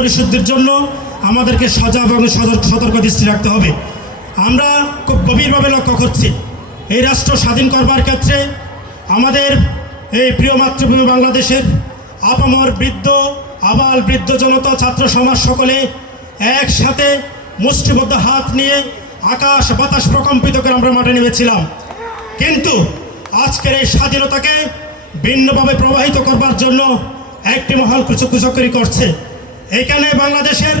পরিশুদ্ধির জন্য আমাদেরকে সজাগ এবং সতর্ক দৃষ্টি রাখতে হবে। আমরা খুব গভীরভাবে লক্ষ্য করছি এই রাষ্ট্র স্বাধীন করবার ক্ষেত্রে আমাদের এই প্রিয় মাতৃভূমি বাংলাদেশের আপামর বৃদ্ধ আবাল বৃদ্ধ জনতা ছাত্র সমাজ সকলে একসাথে মুষ্টিবদ্ধ হাত নিয়ে আকাশ বাতাস প্রকম্পিত করে আমরা মাঠে নেমেছিলাম। কিন্তু আজকের এই স্বাধীনতাকে ভিন্নভাবে প্রবাহিত করবার জন্য একটি মহল কুচকুচকরি করছে। এখানে বাংলাদেশের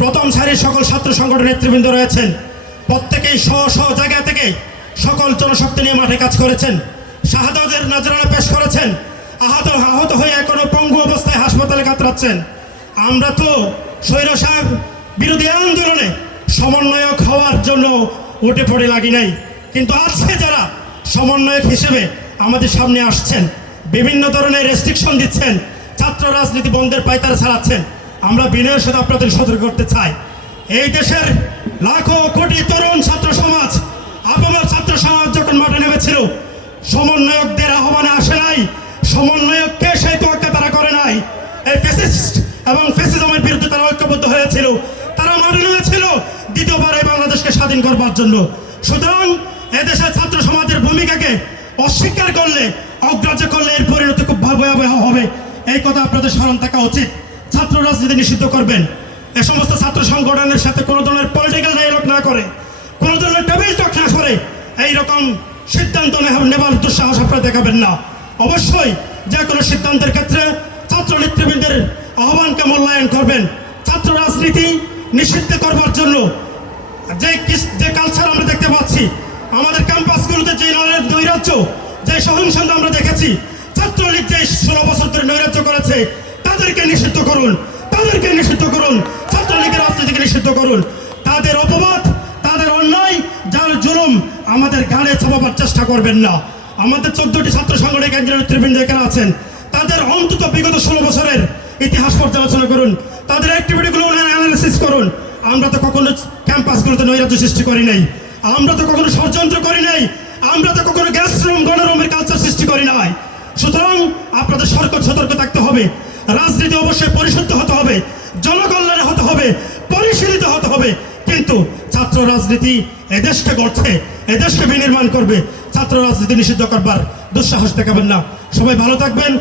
প্রথম সারির সকল ছাত্র সংগঠন নেতৃবৃন্দ রয়েছেন, প্রত্যেকেই স্ব জায়গা থেকে সকল জনশক্তি নিয়ে মাঠে কাজ করেছেন, শাহাদাতের নজরানা পেশ করেছেন, আহত হয়ে এখনো পঙ্গু অবস্থায় হাসপাতালে কাতরাচ্ছেন। আমরা তো স্বৈরাচার বিরোধী আন্দোলনে সমন্বয়ক হওয়ার জন্য উঠে পড়ে লাগি নাই, কিন্তু আজকে যারা সমন্বয়ক হিসেবে আমাদের সামনে আসছেন, বিভিন্ন ধরনের রেস্ট্রিকশন দিচ্ছেন, ছাত্র রাজনীতি বন্ধের পায়তারা ছাড়াচ্ছেন, আমরা বিনয়ের সাথে আপনাদের সতর্ক করতে চাই। এই দেশের লাখো কোটি তরুণ ছাত্র সমাজ আপামর ছাত্র সমাজ যখন মাঠে নেমেছিল, সমন্বয়কদের আহ্বানে আসে নাই, সমন্বয়ককে সেই তোয়াক্কা তারা করে নাই। এই ফ্যাসিস্ট এবং ফ্যাসিজমের বিরুদ্ধে তারা ঐক্যবদ্ধ হয়েছিল, তারা মাঠে নেমেছিল দ্বিতীয়বার এই বাংলাদেশকে স্বাধীন করবার জন্য। সুতরাং এদেশের ছাত্র সমাজের ভূমিকাকে অস্বীকার করলে, অগ্রাহ্য করলে এর পরিণতি খুব ভয়াবহ হবে, এই কথা আপনাদের স্মরণ থাকা উচিত। ছাত্র রাজনীতি নিষিদ্ধ করবেন, এ সমস্ত ছাত্র সংগঠনের সাথে কোনো ধরনের পলিটিক্যাল ডায়ালগ না করে, কোনো ধরনের টেবিল টক না করে এইরকম সিদ্ধান্ত নেবার দুঃসাহস আপনারা দেখাবেন না। অবশ্যই যে কোনো সিদ্ধান্তের ক্ষেত্রে ছাত্র নেতৃবৃন্দের আহ্বানকে মূল্যায়ন করবেন। ছাত্র রাজনীতি নিষিদ্ধ করবার জন্য যে কালচার আমরা দেখতে পাচ্ছি, আমাদের ক্যাম্পাসগুলোতে যে নৈরাজ্য, যে সহিংসতা আমরা দেখেছি, ছাত্রলীগ যে 16 বছর ধরে নৈরাজ্য করেছে, তাদেরকে নিষিদ্ধ করুন, তাদেরকে নিষিদ্ধ করুন, ছাত্রলীগের রাজনীতিকে নিষিদ্ধ করুন। তাদের অপবাদ, তাদের অন্যায়, যার জুলুম আমাদের গানে চাপাবার চেষ্টা করবেন না। আমাদের 14টি ছাত্র সংগঠনের কেন্দ্রীয় নেতৃবৃন্দ এখানে আছেন, তাদের অন্তত বিগত 16 বছরের ইতিহাস পর্যালোচনা করুন, তাদের অ্যাক্টিভিটিগুলো অ্যানালিসিস করুন। আমরা তো কখনো ক্যাম্পাসগুলোতে নৈরাজ্য সৃষ্টি করি নাই, আমরা তো কখনো ষড়যন্ত্র করি নাই, আমরা তো কখনো গ্যাস রুম গণরুমের কালচার সৃষ্টি করি নাই। সুতরাং আপনাদের সতর্ক থাকতে হবে। রাজনীতি অবশ্যই পরিশুদ্ধ হতে হবে, জনকল্যাণে হতে হবে, পরিশীলিত হতে হবে, কিন্তু ছাত্র রাজনীতি এদেশকে গড়ছে, এদেশকে বিনির্মাণ করবে। ছাত্র রাজনীতি নিষিদ্ধ করবার দুঃসাহস দেখাবেন না। সবাই ভালো থাকবেন।